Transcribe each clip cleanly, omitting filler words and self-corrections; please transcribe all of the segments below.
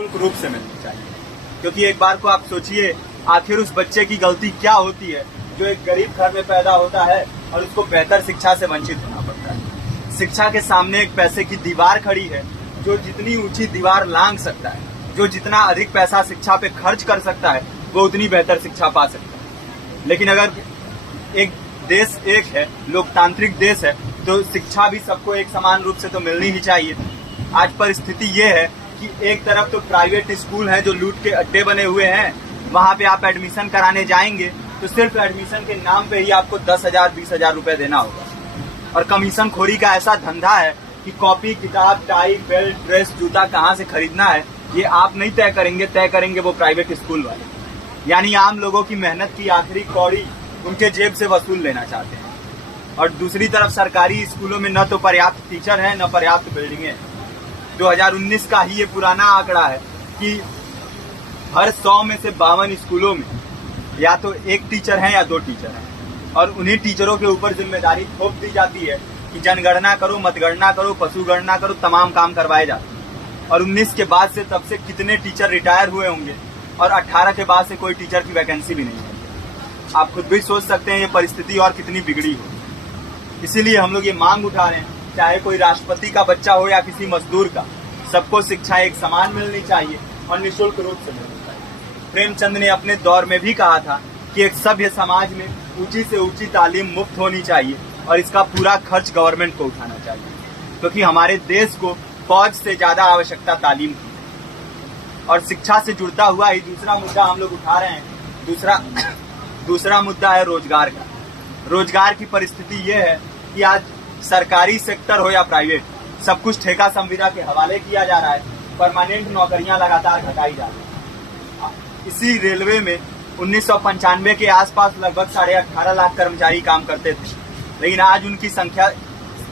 रूप से मिलनी चाहिए। क्योंकि एक बार को आप सोचिए, आखिर उस बच्चे की गलती क्या होती है जो एक गरीब घर में पैदा होता है और उसको बेहतर शिक्षा से वंचित होना पड़ता है। शिक्षा के सामने एक पैसे की दीवार खड़ी है, जो जितनी ऊंची दीवार लांघ सकता है, जो जितना अधिक पैसा शिक्षा पे खर्च कर सकता है, वो उतनी बेहतर शिक्षा पा सकता है। लेकिन अगर एक देश एक है, लोकतांत्रिक देश है, तो शिक्षा भी सबको एक समान रूप से तो मिलनी ही चाहिए। आज परिस्थिति ये है कि एक तरफ तो प्राइवेट स्कूल हैं जो लूट के अड्डे बने हुए हैं, वहां पे आप एडमिशन कराने जाएंगे तो सिर्फ एडमिशन के नाम पे ही आपको 10,000 20,000 रुपए देना होगा। और कमीशन खोरी का ऐसा धंधा है कि कॉपी, किताब, टाई, बेल्ट, ड्रेस, जूता कहाँ से खरीदना है ये आप नहीं तय करेंगे वो प्राइवेट स्कूल वाले। यानी आम लोगों की मेहनत की आखिरी कौड़ी उनके जेब से वसूल लेना चाहते हैं। और दूसरी तरफ सरकारी स्कूलों में न तो पर्याप्त टीचर है, न पर्याप्त बिल्डिंगें हैं। 2019 का ही ये पुराना आंकड़ा है कि हर 100 में से 52 स्कूलों में या तो एक टीचर है या 2 टीचर हैं। और उन्हीं टीचरों के ऊपर जिम्मेदारी थोप दी जाती है कि जनगणना करो, मतगणना करो, पशु गणना करो, तमाम काम करवाए जाते हैं। और 19 के बाद से तब से कितने टीचर रिटायर हुए होंगे और 18 के बाद से कोई टीचर की वैकेंसी भी नहीं है। आप खुद भी सोच सकते हैं ये परिस्थिति और कितनी बिगड़ी हो। इसीलिए हम लोग ये मांग उठा रहे हैं, चाहे कोई राष्ट्रपति का बच्चा हो या किसी मजदूर का, सबको शिक्षा एक समान मिलनी चाहिए और निःशुल्क रूप से मिलनी चाहिए। प्रेमचंद ने अपने दौर में भी कहा था कि एक सभ्य समाज में ऊंची से ऊंची तालीम मुफ्त होनी चाहिए और इसका पूरा खर्च गवर्नमेंट को उठाना चाहिए, क्योंकि हमारे देश को फौज से ज्यादा आवश्यकता तालीम की है। और शिक्षा से जुड़ता हुआ ही दूसरा मुद्दा हम लोग उठा रहे हैं। दूसरा मुद्दा है रोजगार का। रोजगार की परिस्थिति ये है कि आज सरकारी सेक्टर हो या प्राइवेट, सब कुछ ठेका संविदा के हवाले किया जा रहा है। परमानेंट नौकरियां लगातार घटाई जा रही है। इसी रेलवे में 1995 के आसपास लगभग 18.5 लाख कर्मचारी काम करते थे, लेकिन आज उनकी संख्या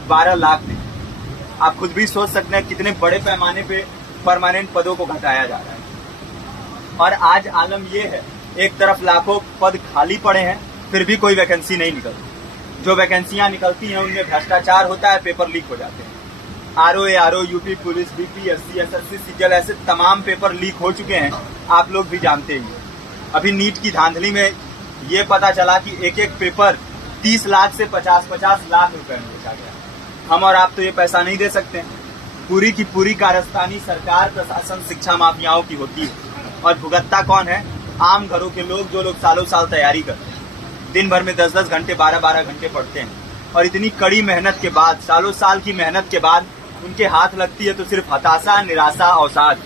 12 लाख है। आप खुद भी सोच सकते हैं कितने बड़े पैमाने पे परमानेंट पदों को घटाया जा रहा है। और आज आलम यह है, एक तरफ लाखों पद खाली पड़े हैं, फिर भी कोई वैकेंसी नहीं निकलती। जो वैकेंसियां निकलती हैं उनमें भ्रष्टाचार होता है, पेपर लीक हो जाते हैं। RO, UP police, BPSC, SSC, CGL, ऐसे तमाम पेपर लीक हो चुके हैं, आप लोग भी जानते ही हैं। अभी नीट की धांधली में ये पता चला कि एक एक पेपर 30 लाख से 50-50 लाख रुपए में बेचा गया। हम और आप तो ये पैसा नहीं दे सकते। पूरी की पूरी कारस्तानी सरकार, प्रशासन, शिक्षा माफियाओं की होती है। और भुगतता कौन है? आम घरों के लोग, जो लोग सालों साल तैयारी करते हैं, दिन भर में 10-10 घंटे, 12-12 घंटे पढ़ते हैं। और इतनी कड़ी मेहनत के बाद, सालों साल की मेहनत के बाद उनके हाथ लगती है तो सिर्फ हताशा, निराशा, अवसाद।